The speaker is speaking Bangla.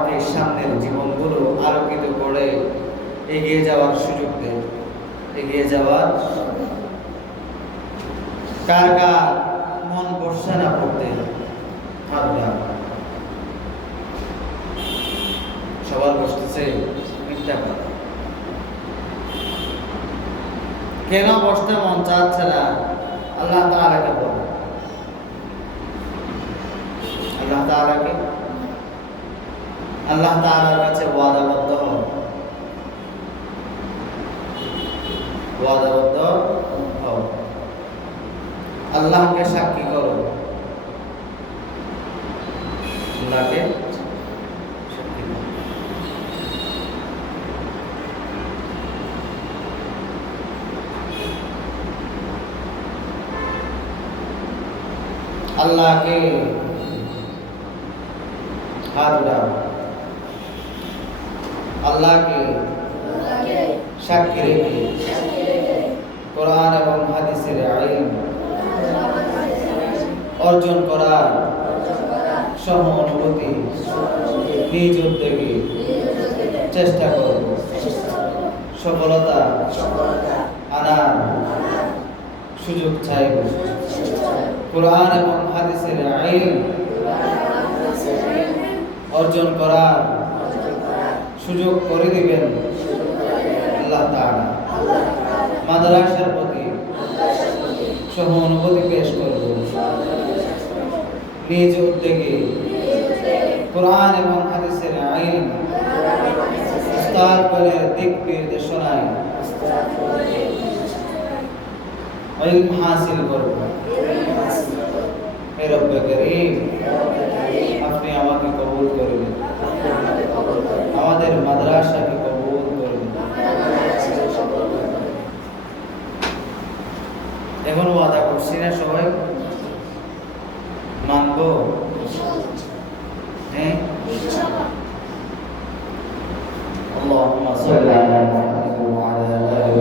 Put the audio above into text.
আমাকে সামনের জীবনগুলো আলোকিত করে এগিয়ে যাওয়ার সুযোগ দেয়। এগিয়ে যাওয়ার কার কার মন বসছে না পড়তে? সবার বসতেছে? মিথ্যা কথা। কেন বসতে মন চাচ্ছে না? আল্লাহ তাআলাকে বলো। আল্লাহ তাআলার কাছে ওয়াদাবদ্ধ হও। ওয়াদাবদ্ধ হও, আল্লাহকে সাক্ষী করো। আল্লাহকে সাক্ষী করো। আল্লাহকে হাত উঠাও, আল্লাহকে সাক্ষী রেখে কোরআন এবং হাদিসের ইলম অর্জন করার সম অনুভূতি নিজ উদ্যোগে চেষ্টা করব। সফলতা আনার সুযোগ চাইব। কোরআন এবং হাদিসের ইলম অর্জন করার সুযোগ করে দিবেন আল্লাহ তাআলা। মাদ্রাসার প্রতি সহানুভূতি পেশ করব। নিজ উদ্যোগে কোরআন এবং হাদিসের ইলম উস্তাদগণের দিক নির্দেশনায় ইলম হাসিল করব। হে রব্বে করিম, আপনি আমাকে কবুল করবেন, আমাদের মাদ্রাসাকে কবুল করবেন। এখন ওয়াদা করছি না সবাই?